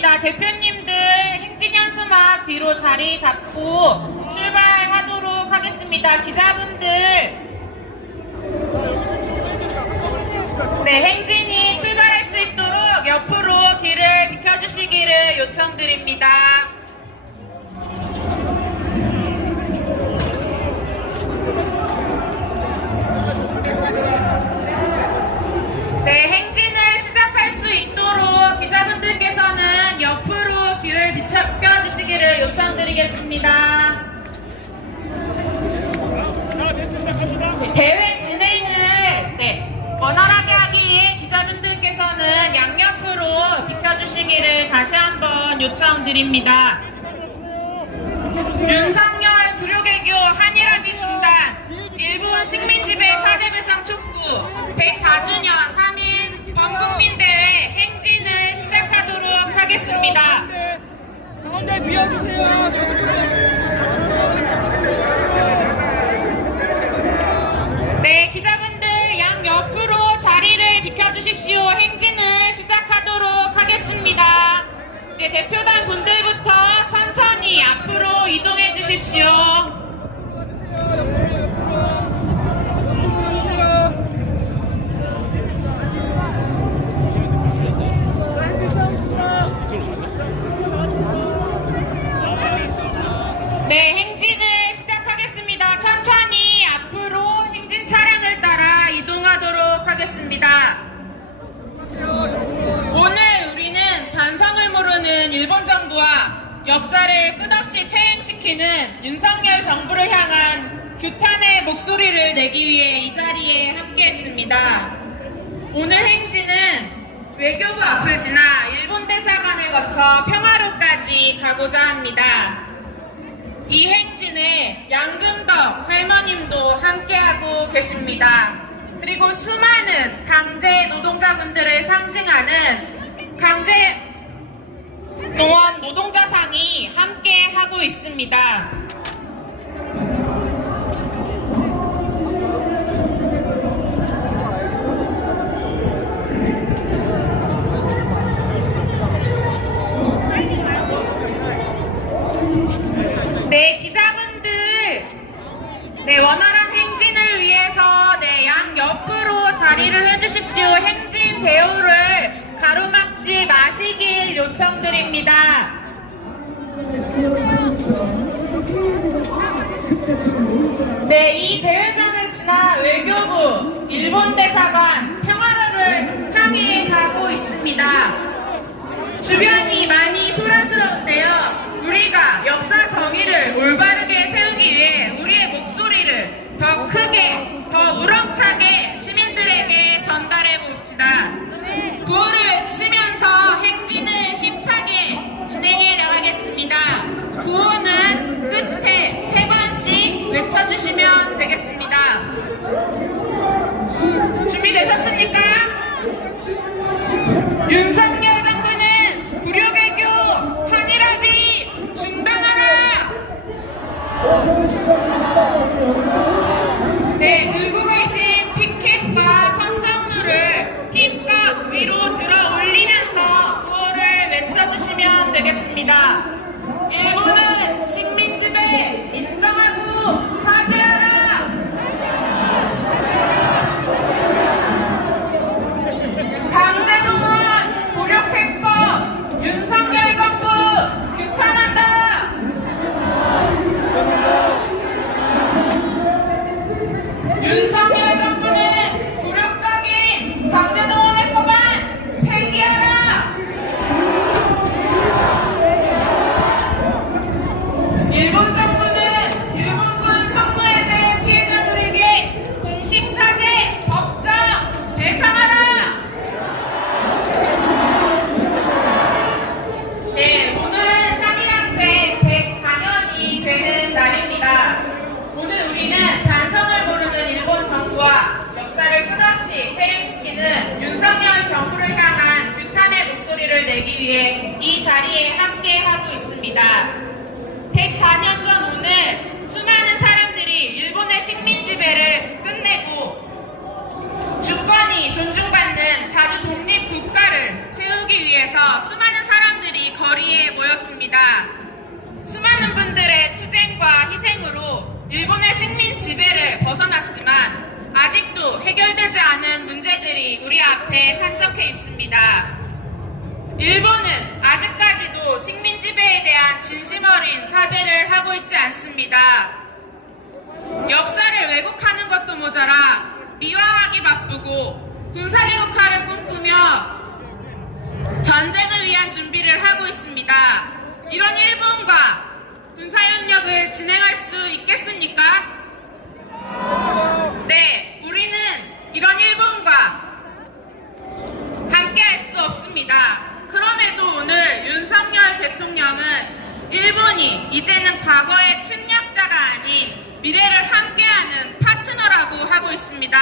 하겠습니다. 대표님들 행진연수막 뒤로 자리 잡고 출발하도록 하겠습니다. 기자분들, 네, 행진이 출발할 수 있도록 옆으로 길을 비켜주시기를 요청드립니다. 네, 행진을 시작할 수 있도록 기자분들께서는 옆으로 길을 비춰주시기를 요청드리겠습니다. 대회 진행을 원활하게 하기 위해 기자분들께서는 양옆으로 비켜주시기를 다시 한번 요청드립니다. 윤석열 불효개교 한일합의 중단, 일본 식민지배 사대배상 촉구 104주년 3일 범국민대회 행진을 시작하도록 하겠습니다. 가운데 비워주세요. 네, 기자분들 양옆으로 자리를 비켜주십시오. 행진을 시작하도록 하겠습니다. 네, 대표단 분들부터 천천히 앞으로 이동해 주십시오. 네, 행진을 시작하겠습니다. 천천히 앞으로 행진 차량을 따라 이동하도록 하겠습니다. 오늘 우리는 반성을 모르는 일본 정부와 역사를 끝없이 퇴행시키는 윤석열 정부를 향한 규탄의 목소리를 내기 위해 이 자리에 함께했습니다. 오늘 행진은 외교부 앞을 지나 일본 대사관을 거쳐 평화로까지 가고자 합니다. 이 행진에 양금덕 할머님도 함께하고 계십니다. 그리고 수많은 강제 노동자분들을 상징하는 강제 동원 노동자상이 함께하고 있습니다. 네, 기자분들, 네, 원활한 행진을 위해서 양옆으로 자리를 해주십시오. 행진 대우를 가로막지 마시길 요청드립니다. 네, 이 대회장을 지나 외교부, 일본 대사관, 평화로를 향해 가고 있습니다. 주변이 많이 소란스러운데요. 우리가 역사 정의를 올바르게 세우기 위해 우리의 목소리를 더 크게, 더 우렁차게 시민들에게 전달해 봅시다. 구호를 외치면서 행진을 힘차게 진행해 나가겠습니다. 구호는 끝에 3번씩 외쳐주시면 되겠습니다. 준비되셨습니까? 윤석열 정부는 불효개교 한일합의 중단하라! 네, 들고 계신 피켓과 선전물을 힘껏 위로 들어 올리면서 구호를 외쳐주시면 되겠습니다. 일본은 식민지배 인정하고 사죄하라! 강제동원 불효행법 윤석열 정부 규탄한다! 윤석열 정부는 굴욕적인 강제동원의 법안 폐기하라! 일본 정부는 일본군 성노예제 피해자들에게 공식 사죄 법정 배상하라! 네, 오늘은 3.1학제 104년이 되는 날입니다. 오늘 우리는 반성을 모르는 일본 정부와 역사를 끝없이 퇴행시키는 윤석열 정부를 향한 규탄의 목소리를 내기 위해 이 자리에 함께하고 있습니다. 104년 전 오늘 수많은 사람들이 일본의 식민지배를 끝내고 주권이 존중받는 자주 독립국가를 세우기 위해서 수많은 사람들이 아직도 해결되지 않은 문제들이 우리 앞에 산적해 있습니다. 일본은 아직까지도 식민 지배에 대한 진심 어린 사죄를 하고 있지 않습니다. 역사를 왜곡하는 것도 모자라 미화하기 바쁘고 군사대국화를 꿈꾸며 전쟁을 위한 준비를 하고 있습니다. 이런 일본과 군사협력을 진행할 수 있겠습니까? 네, 우리는 이런 일본과 함께 할 수 없습니다. 그럼에도 오늘 윤석열 대통령은 일본이 이제는 과거의 침략자가 아닌 미래를 함께하는 파트너라고 하고 있습니다.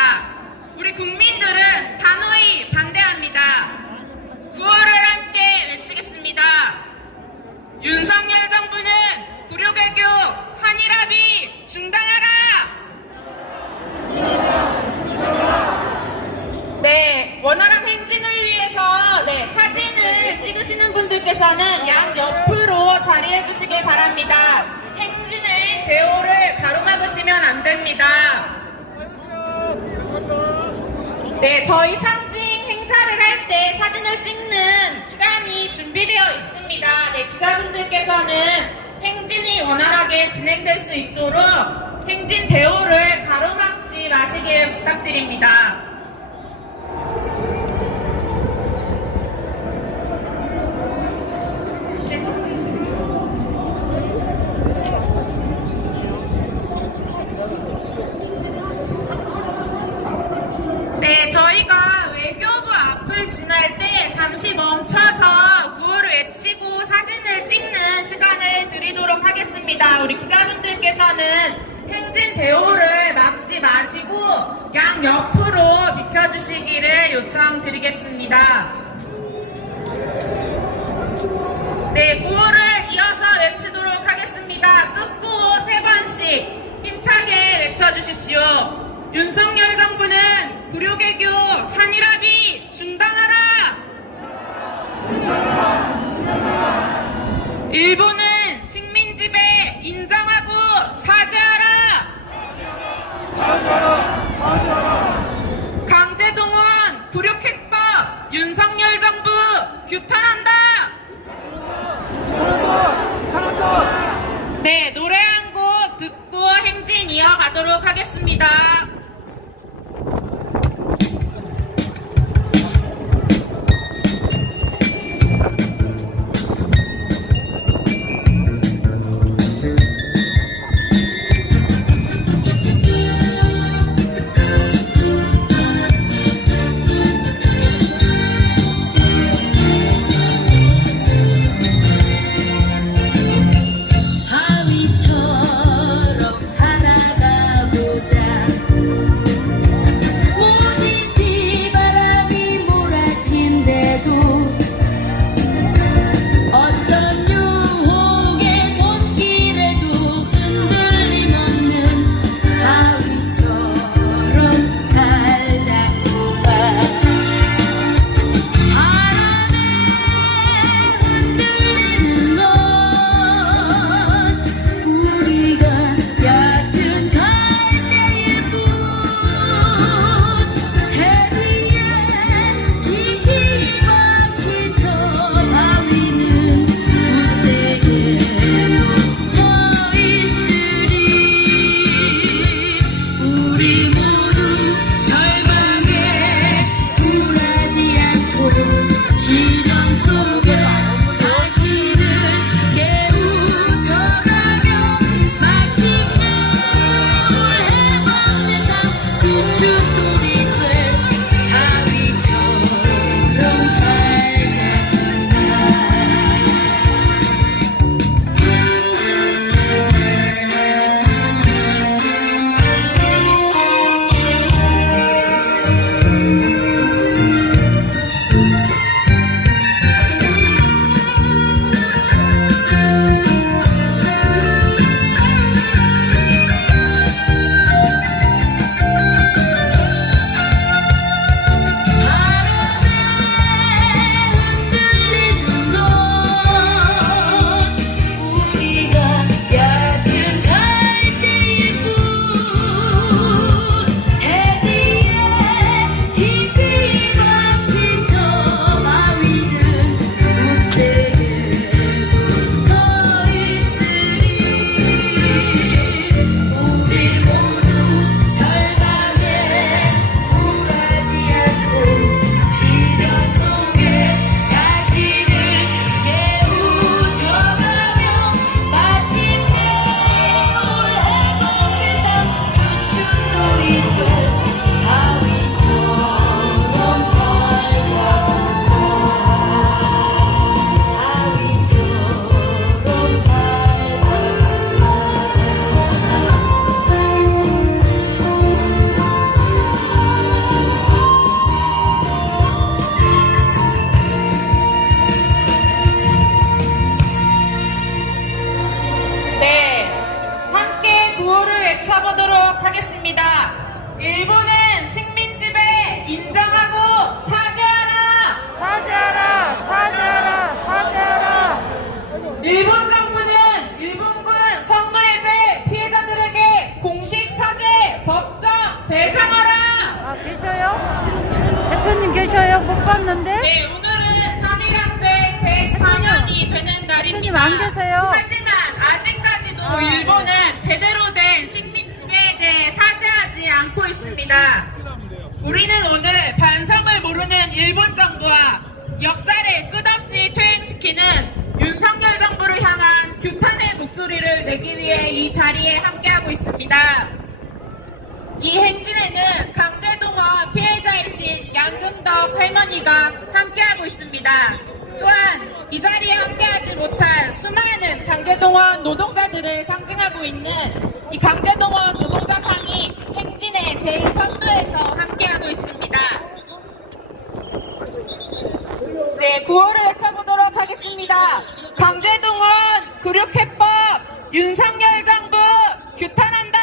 우리 국민들은 단호히 반대합니다. 구호를 함께 외치겠습니다. 윤석열 정부는 불효개교 한일합의 중단하라! 네, 원활한 행진을 위해서 사진을 찍으시는 분들께서는 양 옆으로 자리해 주시길 바랍니다. 행진의 대호를 가로막으시면 안 됩니다. 네, 저희 상징 행사를 할 때 사진을 찍는 시간이 준비되어 있습니다. 네, 기자분들께서는 행진이 원활하게 진행될 수 있도록 행진 대호를 가로막지 마시길 부탁드립니다. 네, 저희가 외교부 앞을 지날 때 잠시 멈춰서 구호를 외치고 사진을 찍는 시간을 드리도록 하겠습니다. 우리 기자분들께서는 행진 대호를 막지 마시고 양 옆으로 비켜주시기를 요청드리겠습니다. 네, 구호를 이어서 외치도록 하겠습니다. 끝구호 3번씩 힘차게 외쳐주십시오. 윤석열 정부는 불효개교 한일합의 중단하라! 일본은 식민지배 인정하고 사죄하라! 강제동원 굴욕해법 윤석열 정부 규탄한다! 네, 노래 한 곡 듣고 행진 이어가도록 하겠습니다. 대표님 계셔요? 못 봤는데? 네, 오늘은 3.1항쟁 104년이 되는 날입니다. 대표님 안 계세요? 하지만 아직까지도 일본은 제대로 된 식민지배에 대해 사죄하지 않고 있습니다. 우리는 오늘 반성을 모르는 일본 정부와 역사를 끝없이 퇴행시키는 윤석열 정부를 향한 규탄의 목소리를 내기 위해 이 자리에 함께하고 있습니다. 이 행진에는 강제동원 피해자이신 양금덕 할머니가 함께하고 있습니다. 또한 이 자리에 함께하지 못한 수많은 강제동원 노동자들을 상징하고 있는 이 강제동원 노동자상이 행진의 제일 선두에서 함께하고 있습니다. 네, 구호를 외쳐보도록 하겠습니다. 강제동원 굴욕해법 윤석열 정부 규탄한다.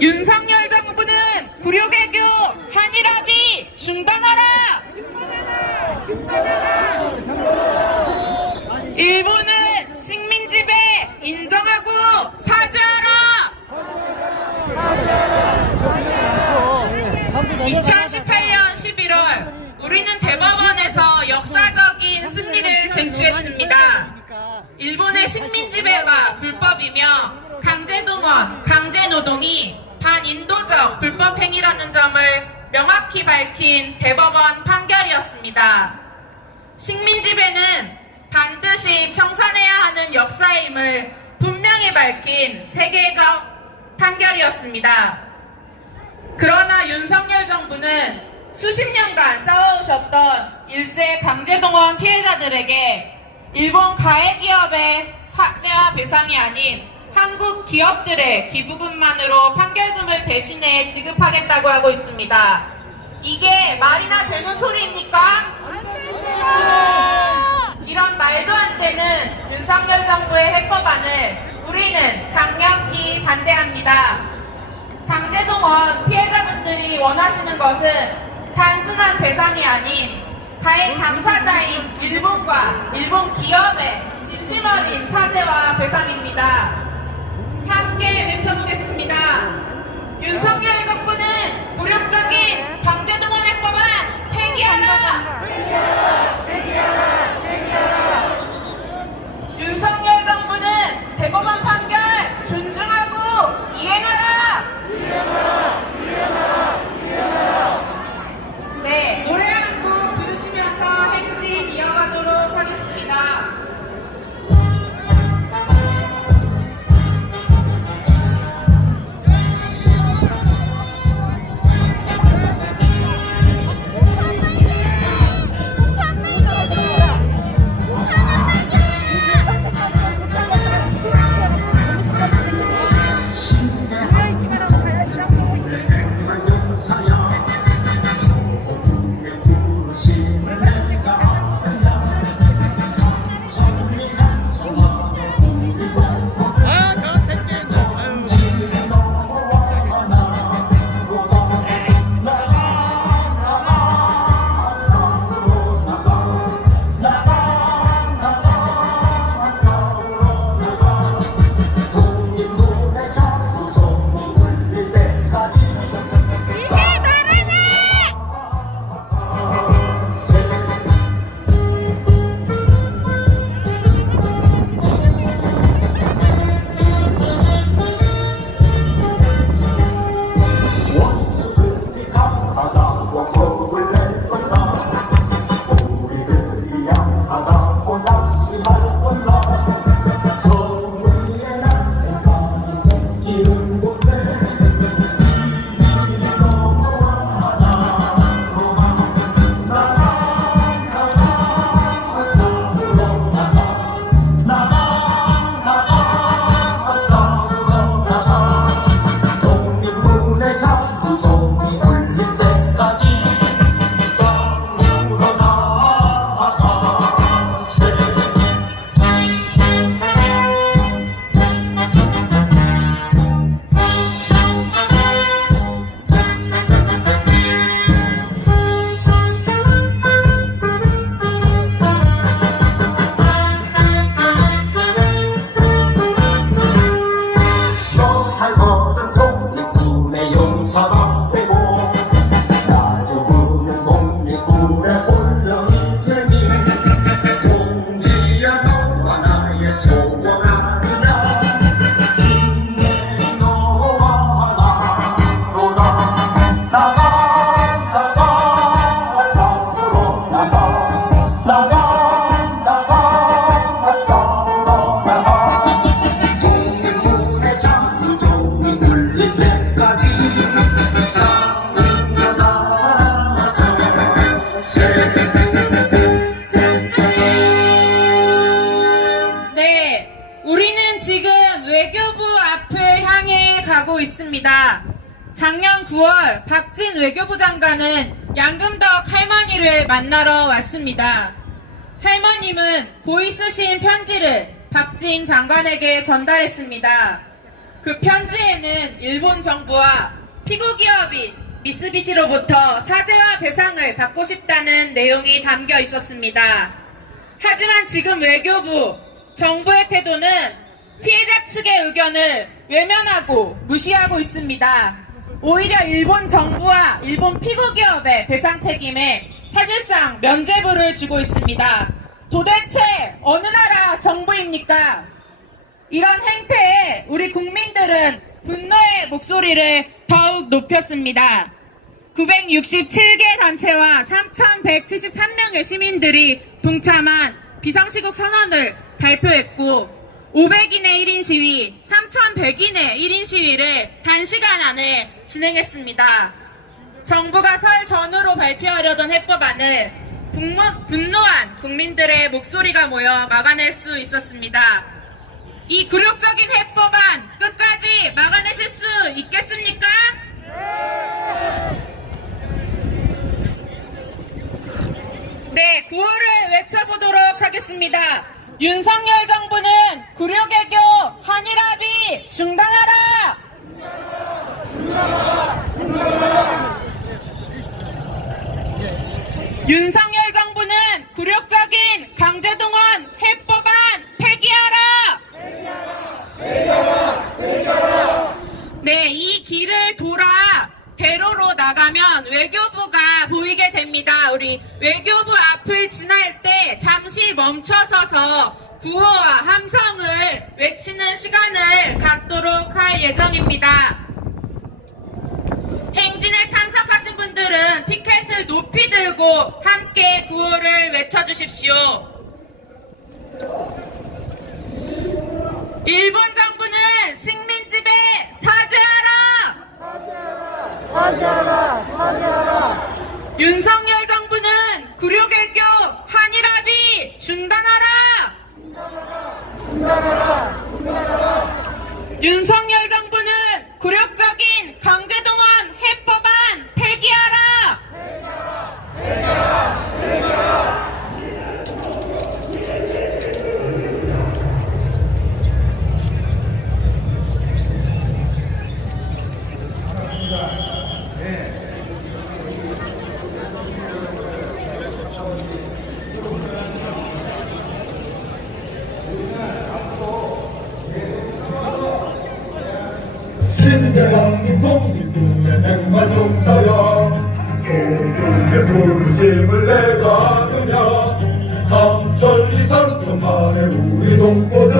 윤석열 정부는 굴욕외교 한일합의 중단하라. 일본은 식민지배 인정하고 사죄하라. 2018년 11월 우리는 대법원에서 역사적인 승리를 쟁취했습니다. 일본의 식민지배가 불법이며 강제동원, 강제노동이 반인도적 불법행위라는 점을 명확히 밝힌 대법원 판결이었습니다. 식민지배는 반드시 청산해야 하는 역사임을 분명히 밝힌 세계적 판결이었습니다. 그러나 윤석열 정부는 수십 년간 싸워오셨던 일제 강제동원 피해자들에게 일본 가해기업의 사죄와 배상이 아닌 한국 기업들의 기부금만으로 판결금을 대신해 지급하겠다고 하고 있습니다. 이게 말이나 되는 소리입니까? 이런 말도 안 되는 윤석열 정부의 해법안을 우리는 강력히 반대합니다. 강제동원 피해자분들이 원하시는 것은 단순한 배상이 아닌 가해 당사자인 일본과 일본 기업의 진심 어린 사죄와 배상입니다. 함께 외쳐보겠습니다. 윤석열 정부는 굴욕적인 강제동원 해법안 폐기하라! 윤석열 정부는 대법원 판결 존중하고 이행하라! 네, 노래 한 곡 들으시면서 행진 이어가도록 하겠습니다. 박지원 외교부 장관은 양금덕 할머니를 만나러 왔습니다. 할머님은 고이 쓰신 편지를 박진 장관에게 전달했습니다. 그 편지에는 일본 정부와 피고기업인 미쓰비시로부터 사죄와 배상을 받고 싶다는 내용이 담겨 있었습니다. 하지만 지금 외교부, 정부의 태도는 피해자 측의 의견을 외면하고 무시하고 있습니다. 오히려 일본 정부와 일본 피고기업의 배상 책임에 사실상 면죄부를 주고 있습니다. 도대체 어느 나라 정부입니까? 이런 행태에 우리 국민들은 분노의 목소리를 더욱 높였습니다. 967개 단체와 3,173명의 시민들이 동참한 비상시국 선언을 발표했고 500인의 1인 시위, 3,100인의 1인 시위를 단시간 안에 진행했습니다. 정부가 설 전후로 발표하려던 해법안을 분노한 국민들의 목소리가 모여 막아낼 수 있었습니다. 이 굴욕적인 해법안 끝까지 막아내실 수 있겠습니까? 네, 구호를 외쳐보도록 하겠습니다. 윤석열 정부는 굴욕외교 한일합의 중단하라! 윤석열 정부는 굴욕적인 강제동원 해법안 폐기하라! 네, 이 길을 돌아 대로로 나가면 외교부가 보이게 됩니다. 우리 외교부 앞을 지날 때 잠시 멈춰서서 구호와 함성을 외치는 시간을 갖도록 할 예정입니다. 행진에 참석하신 분들은 피켓을 높이 들고 함께 구호를 외쳐주십시오. 일본 정부는 식민지배 사죄하라! 사죄하라! 윤석열 정부는 굴욕외교 한일합의 중단하라! 윤석열 정부는 굴욕적인 강제동원 해법안 폐기하라! 신대한 국민들의 백만 종사야 소중의 부르심을 내가 아느냐 삼천리 삼천만의 우리 동포들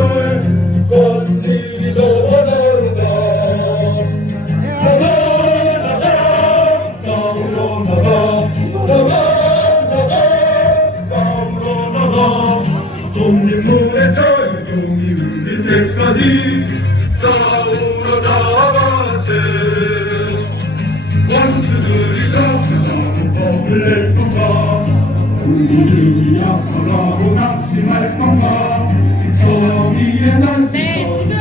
건지도 원하는다 나가 싸우러 나가 독립문의 자유종이 울릴 때까지 싸우러 나가세 원수들이 덮여서 법을 낼 건가 우리들이 앞서가고 낙심할 건가 저기에 난 네, 지금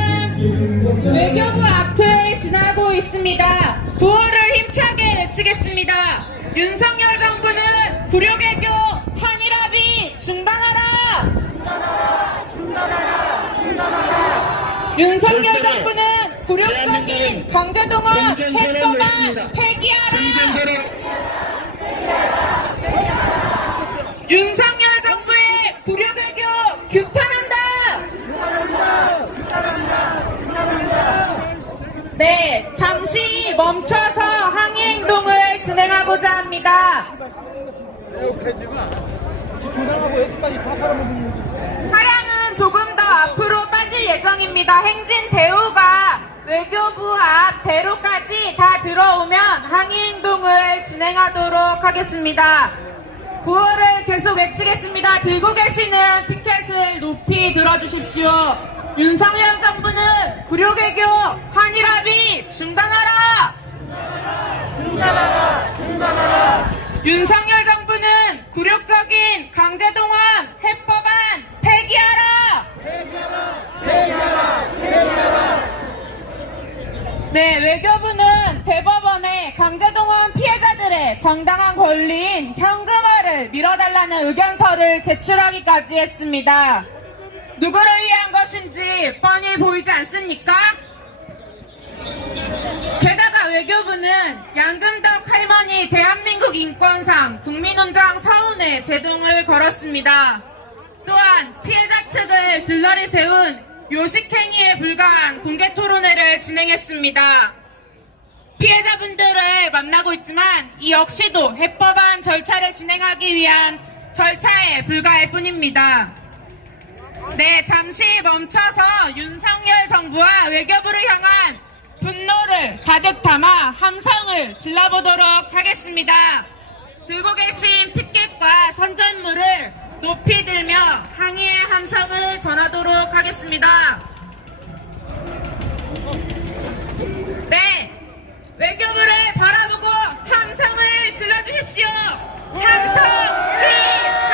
외교부 앞을 지나고 있습니다. 구호를 힘차게 외치겠습니다. 윤석열 정부는 굴욕외교 한일합의 중단하라! 윤석열 정부는 굴욕적인 강제동원 해법안 폐기하라! 윤석열 정부의 굴욕외교 규탄한다! 네, 잠시 멈춰서 항의행동을 진행하고자 합니다. 차량은 조금 더 앞으로 빠질 예정입니다. 행진 대우가 외교부 앞 대로까지 다 들어오면 항의행동을 진행하도록 하겠습니다. 구호를 계속 외치겠습니다. 들고 계시는 피켓을 높이 들어주십시오. 윤석열 정부는 굴욕외교 한일합의 중단하라! 윤석열 정부는 굴욕적인 강제동원 해법안 폐기하라! 네, 외교부는 대법원에 강제동원 피해자들의 정당한 권리인 현금화를 밀어달라는 의견서를 제출하기까지 했습니다. 누구를 위한 것인지 뻔히 보이지 않습니까? 게다가 외교부는 양금덕 할머니 대한민국 인권상 국민훈장 서훈에 제동을 걸었습니다. 또한 피해자 측을 들러리 세운 요식행위에 불과한 공개 토론회를 진행했습니다. 피해자분들을 만나고 있지만 이 역시도 해법한 절차를 진행하기 위한 절차에 불과할 뿐입니다. 네, 잠시 멈춰서 윤석열 정부와 외교부를 향한 분노를 가득 담아 함성을 질러보도록 하겠습니다. 들고 계신 피켓과 선전물을 높이 들며 항의의 함성을 전하도록 하겠습니다. 네, 외교부를 바라보고 함성을 질러주십시오. 함성 시작!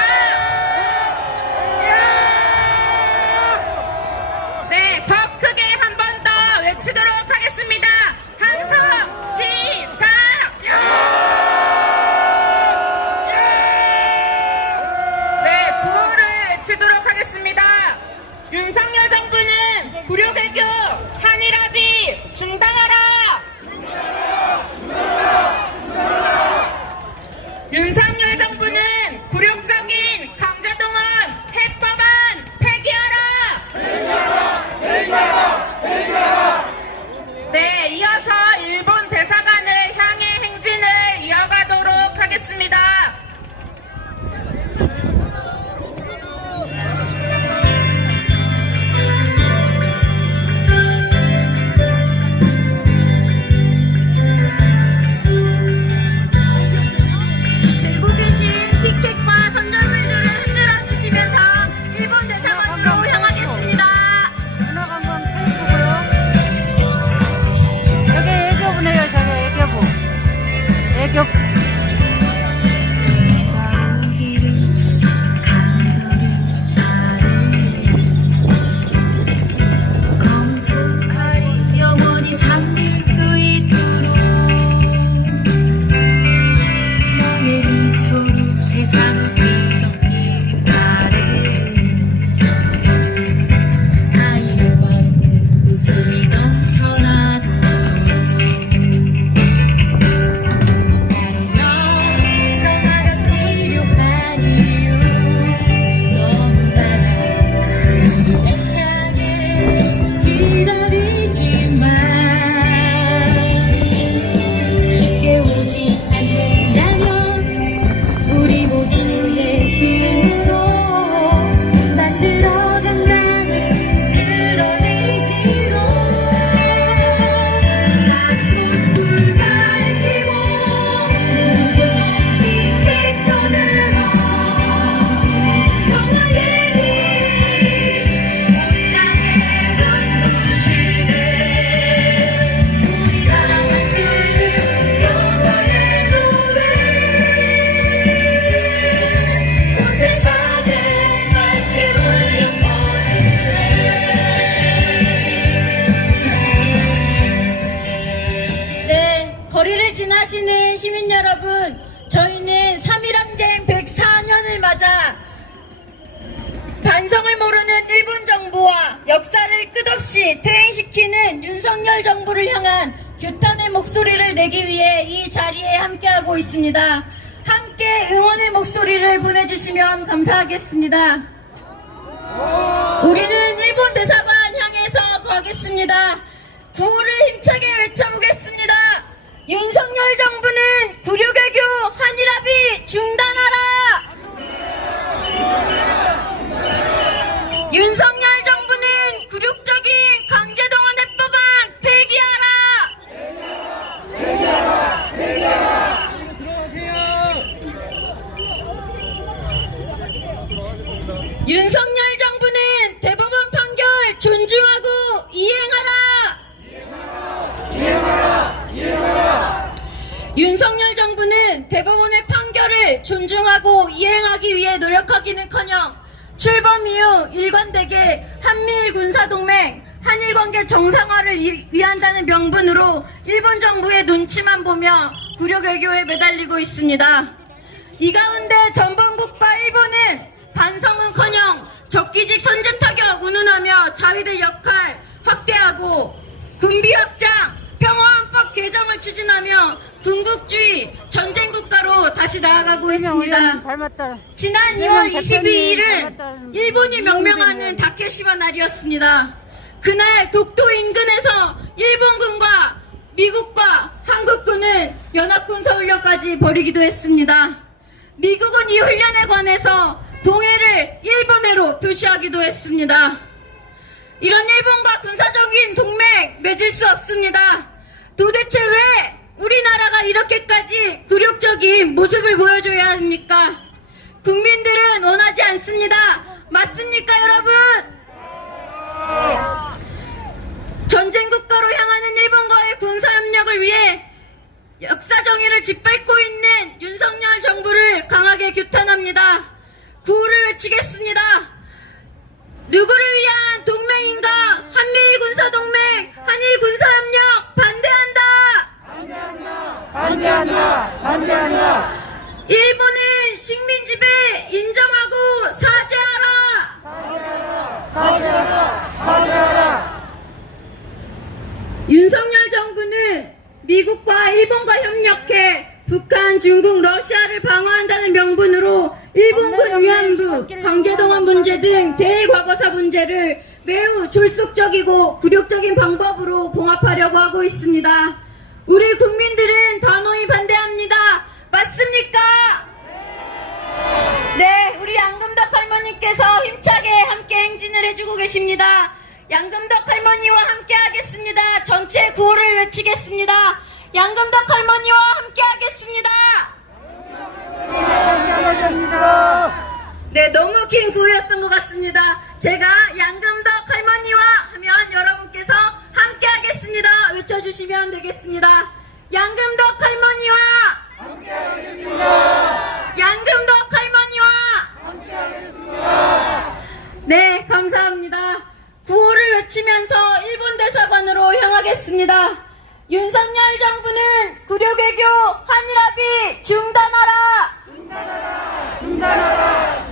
네, 더 크게 한 번 더 외치도록 하겠습니다. 함성 시작! 네, 구호를 외치도록 하겠습니다. 윤석열 정부는 불효개교 한일합의 중단하라! 윤석열 정부는 굴욕적인 강제동원 해법안 폐기하라! 네, 이어서 일본 대사관을 향해 행진을 이어가도록 하겠습니다. 들고 계신 피켓과 선전물들을 흔들어 주시면서 일본 대사관으로 향하겠습니다. 문학 한번 쳐주고요. 여기 애교부네요, 저기 애교부. 애교. 영원히 잠들 수 있도록 너의 미소로 세상을 뒤덮길 바래. 아이의 마음에 웃음이 넘쳐나도록 나는 너가 필요한 이유 너무나 애타게 기다리지만 쉽게 오지 않는다면 우리 모두의 힘으로 만들어간다는 그런 의지로 사촌불 밝히고 빛의 손으로 영화의 빛 땅에 눈부시네. 우리가 만드는 영화의 노래 온 세상에 맑게 울려 퍼지네. 네, 거리를 지나시는 시민 여러분, 저희는 3.1항쟁 104년을 맞아 반성을 모르는 일본 정부와 역사를 끝없이 퇴행시키는 윤석열 정부를 향한 규탄의 목소리를 내기 위해 이 자리에 함께하고 있습니다. 함께 응원의 목소리를 보내주시면 감사하겠습니다. 우리는 일본 대사관 향해서 가겠습니다. 구호를 힘차게 외쳐보겠습니다. 윤석열 정부는 불효개교 한일합의 중단하라! 윤석열 정부는 굴욕적인 강제동원 해법안 폐기하라! 윤석열 정부는 대법원 판결 존중하고 이행하라! 윤석열 정부는 대법원의 판결을 존중하고 이행하기 위해 노력하기는커녕 출범 이후 일관되게 한미일 군사동맹, 한일관계 정상화를 위한다는 명분으로 일본 정부의 눈치만 보며 굴욕 외교에 매달리고 있습니다. 이 가운데 전범국가 일본은 반성은커녕 적기직 선제 타격 운운하며 자위대 역할 확대하고 군비 확장, 평화헌법 개정을 추진하며 군국주의 전쟁 국가로 다시 나아가고 있습니다. 닮았다. 지난 2월 22일은 일본이 명명하는 다케시마 날이었습니다. 그날 독도 인근에서 일본군과 미국과 한국군은 연합군 서울역까지 벌이기도 했습니다. 미국은 이 훈련에 관해서 동해를 일본해로 표시하기도 했습니다. 이런 일본과 군사적인 동맹 맺을 수 없습니다. 도대체 왜 우리나라가 이렇게까지 굴욕적인 모습을 보여줘야 합니까? 국민들은 원하지 않습니다. 맞습니까, 여러분? 전쟁 국가로 향하는 일본과의 군사협력을 위해 역사 정의를 짓밟고 있는 윤석열 정부를 강하게 규탄합니다. 구호를 외치겠습니다. 누구를 위한 동맹인가? 한미일 군사동맹, 한일 군사협력 반대한다! 반대한다. 반대한다. 일본은 식민 지배 인정하고 사죄하라! 윤석열 정부는 미국과 일본과 협력해 북한, 중국, 러시아를 방어한다는 명분으로 일본군 위안부, 강제동원 문제 등 대과거사 문제를 매우 졸속적이고 굴욕적인 방법으로 봉합하려고 하고 있습니다. 우리 국민들은 단호히 반대합니다. 맞습니까? 네, 우리 양금덕 할머니께서 힘차게 함께 행진을 해주고 계십니다. 양금덕 할머니와 함께 하겠습니다. 전체 구호를 외치겠습니다. 양금덕 할머니와 함께 하겠습니다. 네, 너무 긴 구호였던 것 같습니다. 제가 양금덕 할머니와 하면 여러분께서 함께 하겠습니다. 외쳐주시면 되겠습니다. 양금덕 할머니와 함께 하겠습니다. 양금덕 할머니와 함께 하겠습니다. 네, 감사합니다. 구호를 외치면서 일본 대사관으로 향하겠습니다. 윤석열 정부는 굴욕 외교 한일합의 중단하라! 중단하라!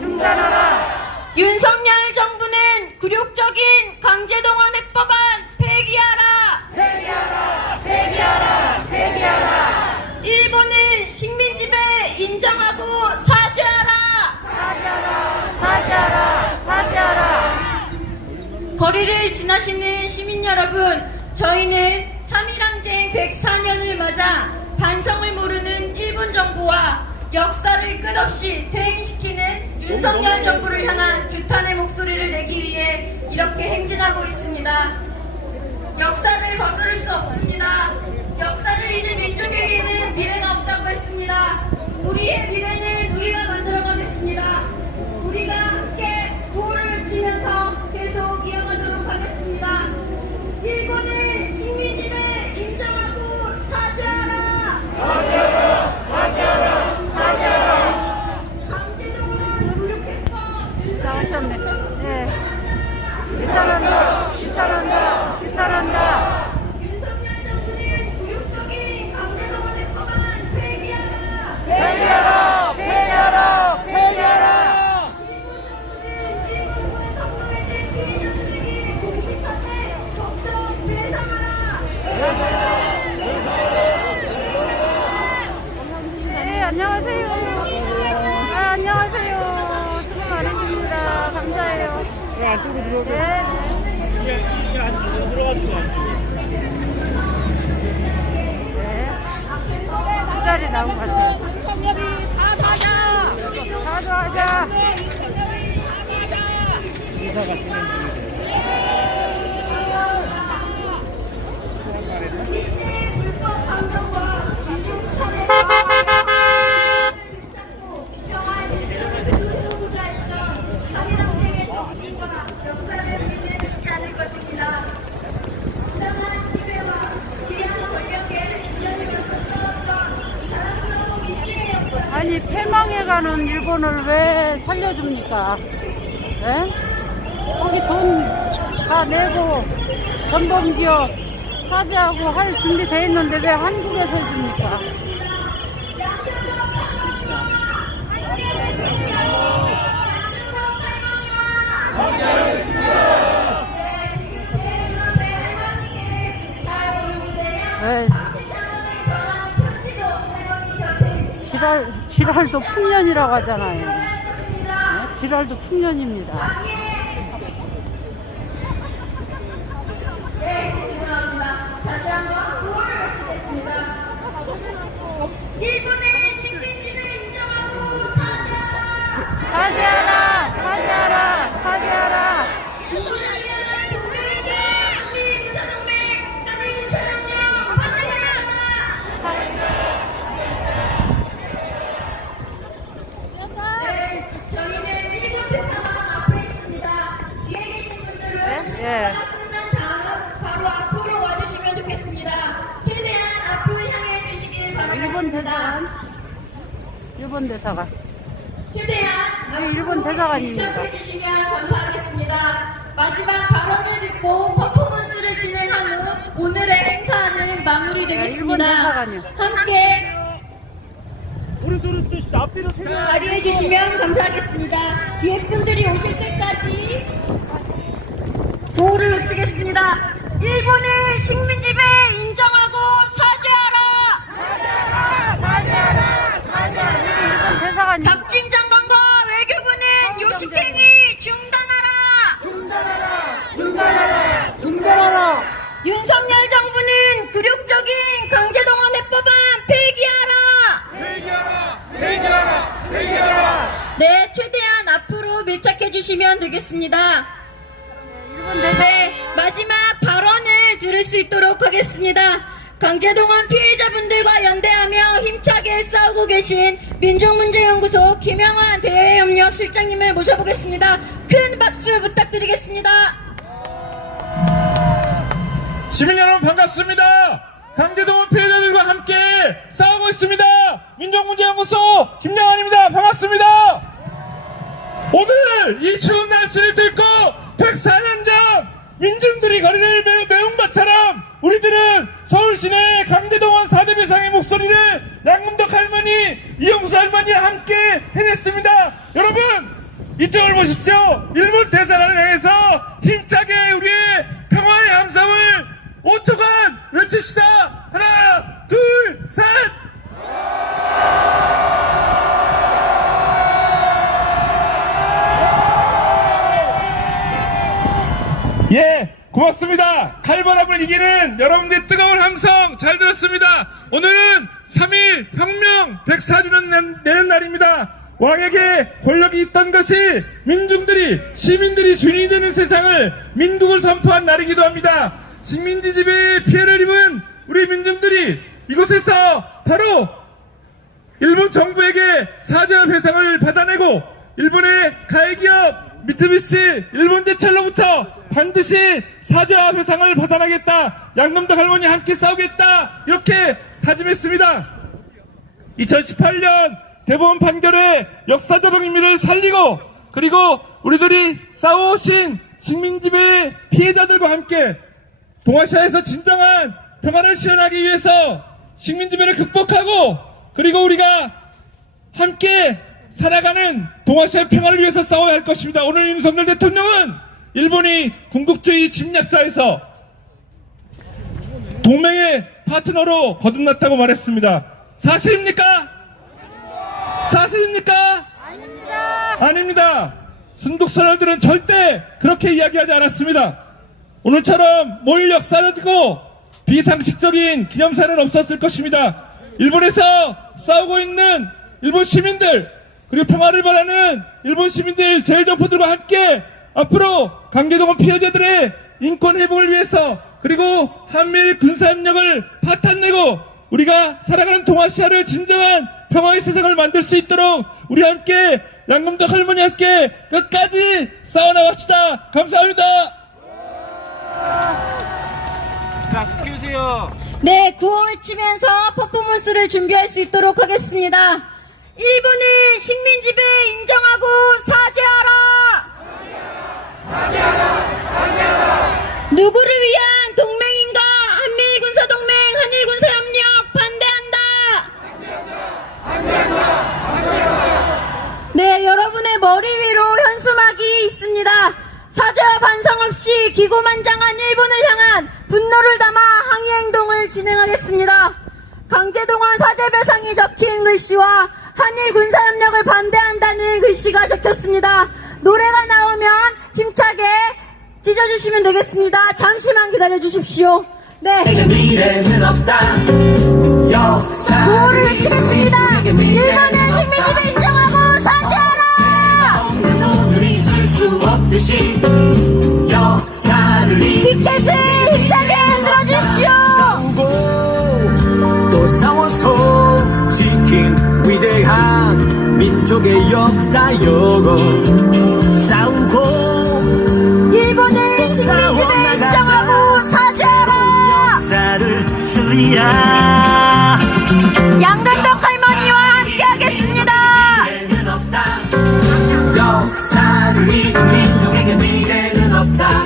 윤석열 정부는 굴욕적인 강제동원 해법안 폐기하라! 일본은 식민 지배 인정하고 사죄하라! 거리를 지나시는 시민 여러분, 저희는 3.1항쟁 104년을 맞아 반성을 모르는 일본 정부와 역사를 끝없이 퇴행시키는 윤석열 정부를 향한 규탄의 목소리를 내기 위해 이렇게 행진하고 있습니다. 역사를 거스를 수 없습니다. 역사를 잊은 민족에게는 미래가 없다고 했습니다. 우리의 미래는 우리가 만들어가겠습니다. 우리가 함께 구호를 외치면서 계속 이어가도록 하겠습니다. 일본은 식민지배 인정하고 사죄하라! 강제동원 굴욕해법 잘하셨네. 네. 규탄한다. 윤석열 정부는 굴욕적인 강제동원 해법안 폐기하라! 일본군의 성노예들 피해자 쓰레기 공식 사퇴 법적 배상하라! 네, 안녕하세요. 안녕하세요. 수고 많으십니다. 감사해요. 네, 안쪽으로 들어가세요. 이게 안쪽으로 들어가지고 안쪽으로. 네. 두 자리 나온 것 같아요. 윤석열이 다 사자! 사과하자. 윤석열이 다 사자! 일제 불법 강정과 민중 참여를 붙잡고 평화의 질서를 세우고자 했던 3.1항쟁의 정신과 역사를 우리는 잊지 않을 것입니다. 부당한 지배와 비한 권력에 지연을 겪었던 자랑스러운 민주의 역사. 아니, 패망해가는 일본을 왜 살려줍니까? 예? 거기 돈 다 내고 전범기업 사죄하고 할 준비 돼 있는데 왜 한국에서 해줍니까? 지랄도 풍년이라고 하잖아요. 네, 지랄도 풍년입니다. 네, 죄송합니다. 다시 한번 구호를 외치겠습니다. 일본의 식민지를 인정하고 사죄하라! 사죄하라! 사죄하라! 사죄하라! 오늘 위한 동맹에게 한미 군사동맹, 한일 군사동맹 반대하라! 네, 저희는 일본 대사관 앞에 있습니다. 뒤에 계신 분들은 예. 시간이 끝난 다음 바로 앞으로 와주시면 좋겠습니다. 최대한 앞을 향해 주시길 바라겠습니다. 일본 대사관. 최대한 네, 일본 대사관입니다. 밀착해 주시면 감사하겠습니다. 마지막 발언을 듣고 퍼포먼스를 진행한 후 오늘의 행사는 일본 마무리되겠습니다. 대사관이요. 함께 오른손을 또 앞뒤로 자리해 주시면 감사하겠습니다. 뒤에 분들이 오실 때까지 구호를 외치겠습니다. 일본의 식민지배 인정하고 사죄하라! 일본 대사관이. 박진 장관과 외교부는 요식행위 중단하라! 윤석열 정부는 굴욕적인 강제동원 해법안 폐기하라! 네, 최대한 앞으로 밀착해 주시면 되겠습니다. 일본 대사관. 네, 마지막 발언을 들을 수 있도록 하겠습니다. 강제동원 피해자분들과 연대하며 힘차게 싸우고 계신 민족문제연구소 김영환 대외협력실장님을 모셔보겠습니다. 큰 박수 부탁드리겠습니다. 시민 여러분 반갑습니다. 강제동원 피해자들과 함께 싸우고 있습니다. 민족문제연구소 김영환입니다. 반갑습니다. 오늘 이 추운 날씨를 뚫고 104년 전 민중들이 거리를 메운 것처럼 우리들은 서울 시내 강제동원 사죄배상의 목소리를 양금덕 할머니, 이용수 할머니와 함께 해냈습니다. 여러분 이쪽을 보십시오. 일본 대사관을 향해서 힘차게 우리의 평화의 함성을 5초간 외칩시다. 하나, 둘, 셋. 예, 고맙습니다. 칼바람을 이기는 여러분들의 뜨거운 함성 잘 들었습니다. 오늘은 3.1 혁명 104주년 되는 날입니다. 왕에게 권력이 있던 것이 민중들이, 시민들이 주인이 되는 세상을, 민국을 선포한 날이기도 합니다. 식민지 지배의 피해를 입은 우리 민중들이 이곳에서 바로 일본 정부에게 사죄와 배상을 받아내고 일본의 가해기업 미쓰비시 일본제철로부터 반드시 사죄와 배상을 받아내겠다. 양금덕 할머니 함께 싸우겠다. 이렇게 다짐했습니다. 2018년 대법원 판결의 역사적 의미를 살리고 그리고 우리들이 싸워오신 식민지배의 피해자들과 함께 동아시아에서 진정한 평화를 실현하기 위해서 식민지배를 극복하고 그리고 우리가 함께 살아가는 동아시아의 평화를 위해서 싸워야 할 것입니다. 오늘 윤석열 대통령은 일본이 군국주의 침략자에서 동맹의 파트너로 거듭났다고 말했습니다. 사실입니까? 사실입니까? 아닙니다. 순국선열들은 절대 그렇게 이야기하지 않았습니다. 오늘처럼 몰 역사라지고 비상식적인 기념사는 없었을 것입니다. 일본에서 싸우고 있는 일본 시민들 그리고 평화를 바라는 일본 시민들 제일동포들과 함께 앞으로 강제동원 피해자들의 인권 회복을 위해서 그리고 한미일 군사협력을 파탄내고 우리가 살아가는 동아시아를 진정한 평화의 세상을 만들 수 있도록 우리 함께 양금덕 할머니 함께 끝까지 싸워나갑시다. 감사합니다. 자, 키우세요. 네, 구호 외치면서 퍼포먼스를 준비할 수 있도록 하겠습니다. 일본의 식민지배 인정하고 사죄하라! 누구를 위한 동맹인가? 한미일 군사동맹, 한일 군사협력 반대한다! 네, 여러분의 머리 위로 현수막이 있습니다. 사죄와 반성 없이 기고만장한 일본을 향한 분노를 담아 항의 행동을 진행하겠습니다. 강제동원 사죄배상이 적힌 글씨와 한일 군사협력을 반대한다는 글씨가 적혔습니다. 노래가 나오면 힘차게 찢어주시면 되겠습니다. 잠시만 기다려주십시오. 네. 미래는 없다. 구호를 외치겠습니다. 일본은 식민지배 인정하고 사죄하라. 없는 오늘이 있을 수 없듯이 역사를 피켓을 힘차게 흔들어주십시오. 싸우고 또 싸워서 지킨 위대한 민족의 역사여고 싸우고 일본은 식민지배 인정하고 사죄하라. 역사를 쓰리라. 양금덕 할머니와 함께하겠습니다. 미래는 없다. 역사를 믿은 민족에게 미래는 없다.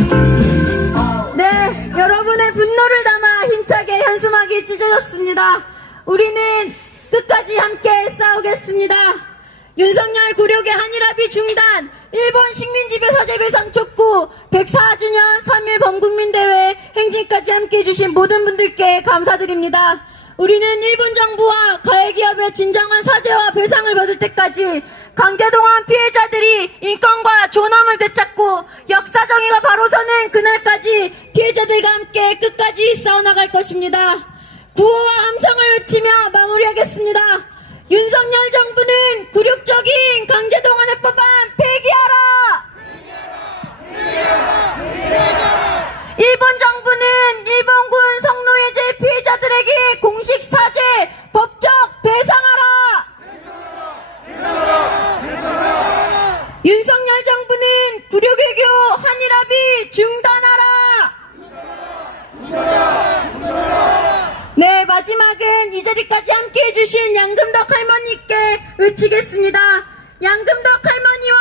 네, 여러분의 분노를 담아 힘차게 현수막이 찢어졌습니다. 우리는 끝까지 함께 싸우겠습니다. 윤석열 굴욕의 한일합의 중단, 일본 식민지배 사죄배상 촉구, 104주년 3.1 범국민대회 행진까지 함께 해주신 모든 분들께 감사드립니다. 우리는 일본 정부와 가해기업의 진정한 사죄와 배상을 받을 때까지 강제동원 피해자들이 인권과 존엄을 되찾고 역사정의가 바로 서는 그날까지 피해자들과 함께 끝까지 싸워나갈 것입니다. 구호와 함성을 외치며 마무리하겠습니다. 윤석열 정부는 굴욕적인 강제동원 해법안 폐기하라! 일본 정부는 일본군 성노예제 피해자들에게 공식 사죄, 법적 배상하라! 윤석열 정부는 굴욕외교 한일합의 중단하라! 네, 마지막은 이 자리까지 함께 해주신 양금덕 할머니께 외치겠습니다. 양금덕 할머니와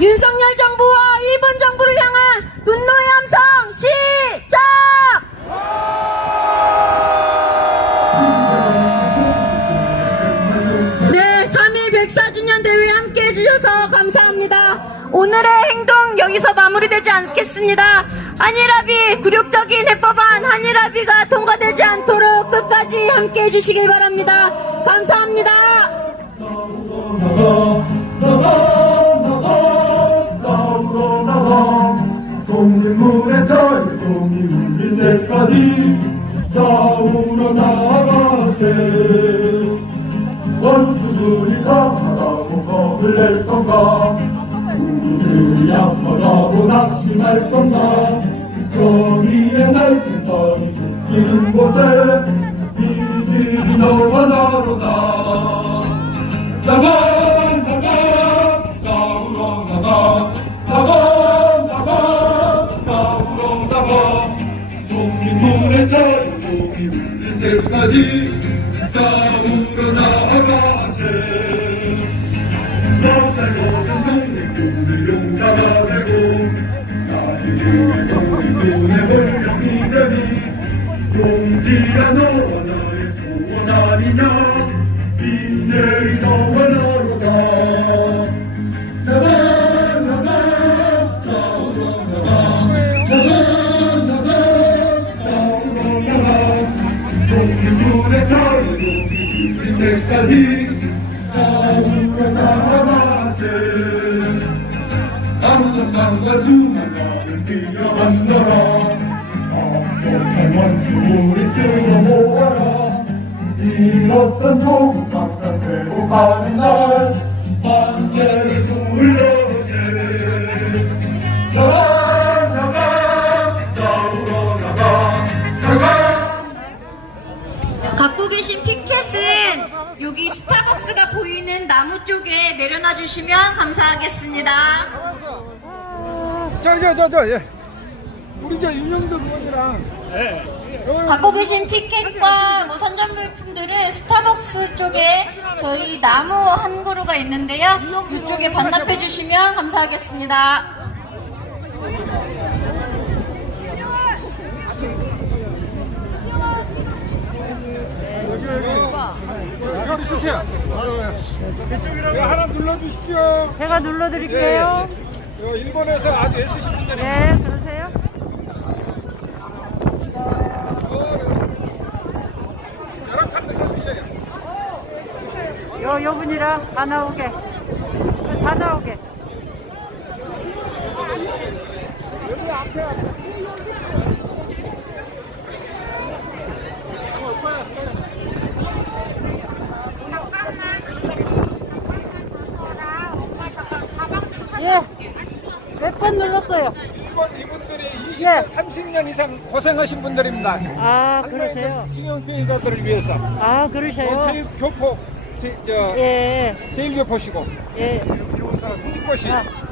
윤석열 정부와 일본 정부를 향한 분노의 함성 시작! 네, 3.1 104주년 대회 함께 해주셔서 감사합니다. 오늘의 행동 여기서 마무리되지 않겠습니다. 한일합의 굴욕적인 해법안 한일합의가 통과되지 않도록 끝까지 함께 해주시길 바랍니다. 감사합니다. 동물의 자유 종이 울릴 때까지 싸우러 나가세. 원수들이 강하다고 겁을 낼 건가, 우리들이 약하다고 낙심할 건가. 정의의 날숨살이 깃든 곳에 이들이 너와 나로다. 나가 싸우러 나가 싸우러 나가. 독립문의 자유 종이 울릴 때까지 싸우러 나가세. 역사적인 독립군의 용사가 되고 나중에 독립군의 권력이 되니 동지야 너와 나의 소원 아니냐. 인내의 너와 나로다. 나가 싸우러 나가 싸우러 나가. 독립군의 자유 종이 울릴 때까지 싸우러 나가세. 강력함과 중한감을 필요한 나라. 악독한 원수 우리 쓸어 모아라. 잃었던 조국 잠깐 회복하는 날 반대를 불러세. 나가 싸우러 나가. 갖고 계신 피켓은 여기 스타벅스가 보이는 나무 쪽에 내려놔 주시면 감사하겠습니다. 예. 우리 저 윤영도 의원이랑. 갖고 계신 피켓과 뭐 선전물품들은 스타벅스 쪽에 저희 나무 한 그루가 있는데요. 이쪽에 반납해 주시면 감사하겠습니다. 여기 있으세요. 이쪽이라고 하나 눌러주십시오. 제가 눌러드릴게요. 일본에서 아주 애쓰신 분들이. 네, 그러세요. 여분이랑 다 나오게. 다 나오게. 예. 몇 번 눌렀어요? 이분들이 20년, 예. 30년 이상 고생하신 분들입니다. 아, 그러세요? 징용피해자들을 위해서. 아, 그러셔요? 제일 교포, 예. 제일 교포시고. 예. 훈이꽃이.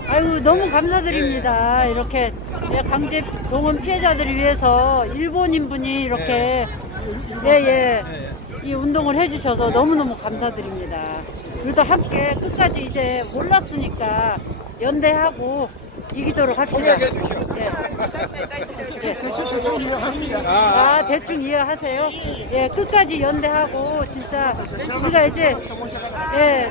아이고, 너무 감사드립니다. 이렇게 강제 동원 피해자들을 위해서 일본인 분이 이렇게 이 운동을 해주셔서 너무너무 감사드립니다. 우리도 함께 끝까지 이제 몰랐으니까 연대하고 이기도록 합시다. 공약해 주시오. 예. 대충 이해합니다. 아, 대충 이해하세요? 예, 끝까지 연대하고, 진짜, 우리가 이제,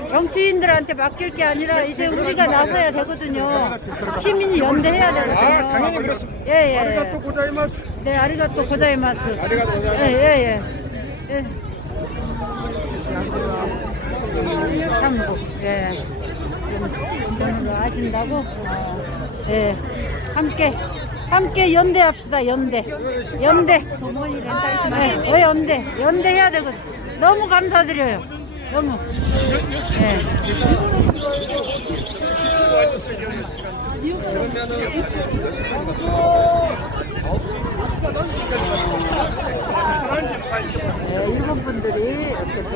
정치인들한테 맡길 게 아니라, 이제 우리가 나서야 되거든요. 시민이 연대해야 되거든요. 아, 당연히 그렇습니다. 예. 아리가또 고자이마스. 네, 아리가또 고자이마스. 아리가또 고자이마스. 예. 참고, 운동을 하신다고, 함께 연대합시다. 연대. 연대해야 되거든. 너무 감사드려요. 너무. 일본 분들이 이렇게 또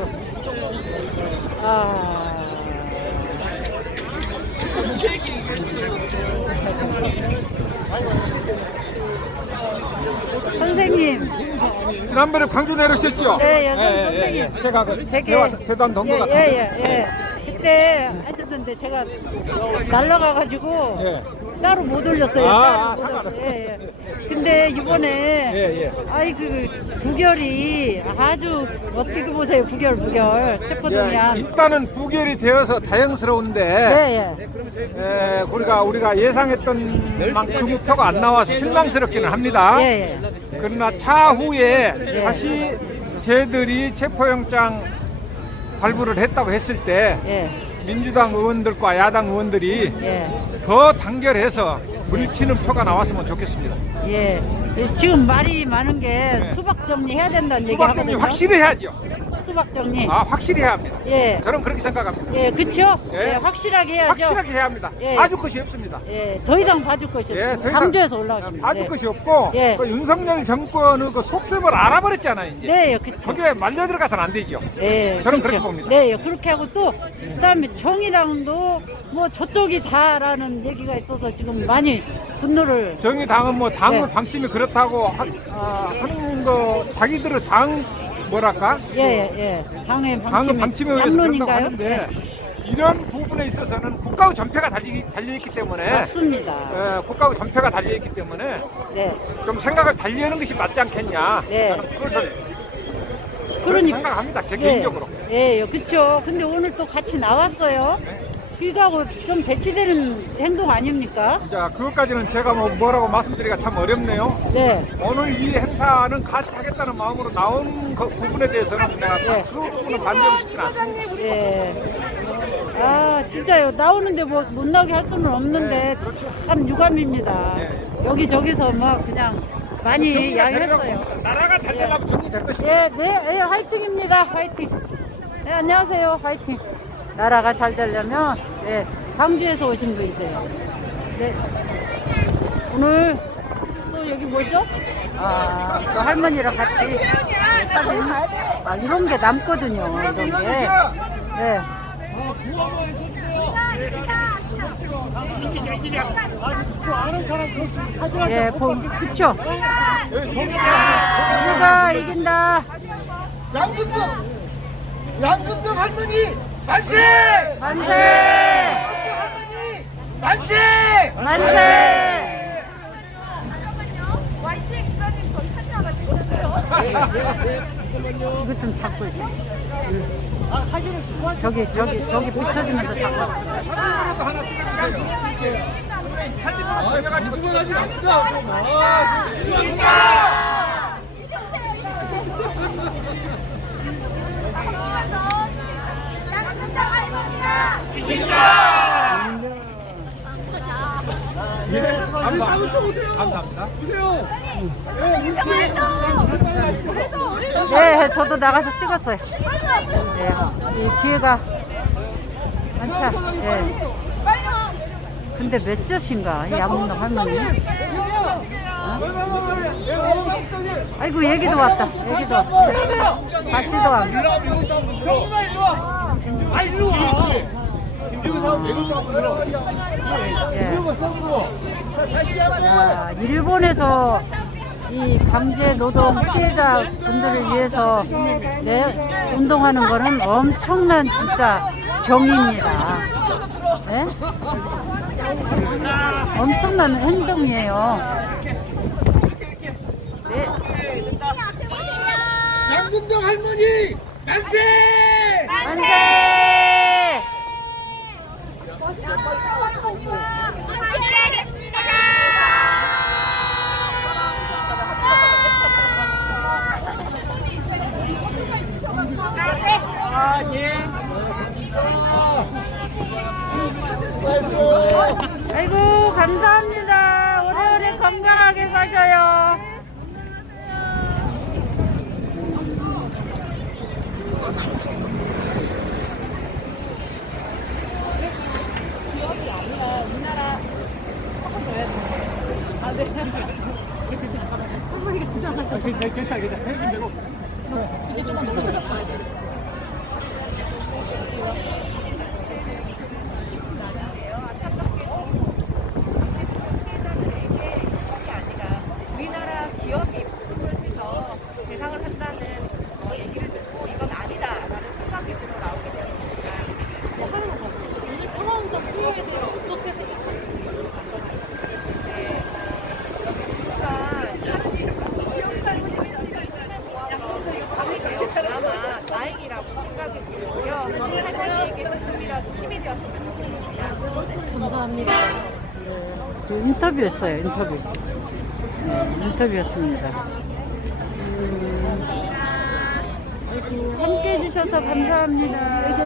선생님. 지난번에 광주 내려오셨죠? 선생님. 제가 그 되게 대단 don거 같아요. 그때 하셨는데 제가 날라가가지고 따로 못 올렸어요. 상관없어요. 근데 이번에 부결이 아주 어떻게 보세요? 부결 체포동의안. 일단은 부결이 되어서 다행스러운데 우리가 예상했던 만큼 표가 안 나와서 실망스럽기는 합니다. 그러나 차후에 다시 쟤들이 체포영장 발부를 했다고 했을 때 민주당 의원들과 야당 의원들이 더 단결해서 물리치는 표가 나왔으면 좋겠습니다. 지금 말이 많은 게 수박 정리해야 된다는 얘기 수박 정리 하거든요. 확실히 해야죠. 수박 정리. 확실히 해야 합니다. 저는 그렇게 생각합니다. 그렇죠. 확실하게 해야죠. 확실하게 해야 합니다. 봐줄 것이 없습니다. 더 이상 봐줄 것이 없어요. 더 이상 강조해서 올라오십니다. 봐줄 것이 없고 그 윤석열 정권의 그 속셈을 알아버렸잖아요. 이제. 그렇죠. 거기에 말려 들어가서는 안 되죠. 저는 그렇게 봅니다. 그렇게 하고 또 그다음에 정의당도 뭐 저쪽이 다라는 얘기가 있어서 지금 많이 분노를. 정의당은 뭐 당의 방침이 그렇다고 하는 거 자기들의 당 뭐랄까? 당의 방침에 의해서 그런다고 양론인가요? 하는데 이런 부분에 있어서는 국가의 전패가 달려있기 때문에 맞습니다. 국가의 전패가 달려있기 때문에 좀 생각을 달리하는 것이 맞지 않겠냐. 저는 그것을 그렇게 생각합니다. 제 개인적으로. 그렇죠. 근데 오늘 또 같이 나왔어요. 그거하고 좀 배치되는 행동 아닙니까? 자, 그것까지는 제가 뭐라고 말씀드리기가 참 어렵네요. 오늘 이 행사는 같이 하겠다는 마음으로 나온 그 부분에 대해서는 제가 수부분은 반대하고 싶지는 않습니다. 진짜요. 나오는데 뭐 못 나오게 할 수는 없는데 참 유감입니다. 여기저기서 막 그냥 많이 이야기했어요. 나라가 잘 되려면 정리될 것입니다. 화이팅입니다. 화이팅. 안녕하세요. 화이팅. 나라가 잘 되려면 광주에서 오신 분이세요. 오늘 또 여기 뭐죠? 또 할머니랑 같이 사진. 이런 게 남거든요. 이런 게. 그쵸. 누가 이긴다. 양금동 할머니 만세! 만세! 할머니 만세! 만세! 이거 좀 잡고 있어. 저기 붙여주면서 잡고. 감사합니다. 네, 저도 나가서 찍었어요. 네, 이 기회가 한참. 네. 근데 몇 젓인가? 약 먹는 할머니. 아이고, 얘기도 왔다. 얘기도 왔다. 다시도 왔다. 야, 일본에서 이 강제 노동 피해자 분들을 위해서 네, 운동하는 거는 엄청난 진짜 경의입니다. 네? 엄청난 행동이에요. 네. 양금정 할머니 만세! 만세! 아이고, 감사합니다. 오래오래 건강하게 사셔요. 우리나라 기업이 부분을 해서 대상을 한다는 얘기를 듣고 이건 아니다라는 생각이 들어 나오게 되었습니다. 하나만 더. 오늘 토론적 수요에 대해 어떻게 생각하십니까? 아마 다행이라고 생각이 들고요. 할머니에게 조금이라도 힘이 되었으면 좋겠습니다. 감사합니다. 저 인터뷰였어요, 인터뷰. 인터뷰였습니다. 함께 해주셔서 감사합니다.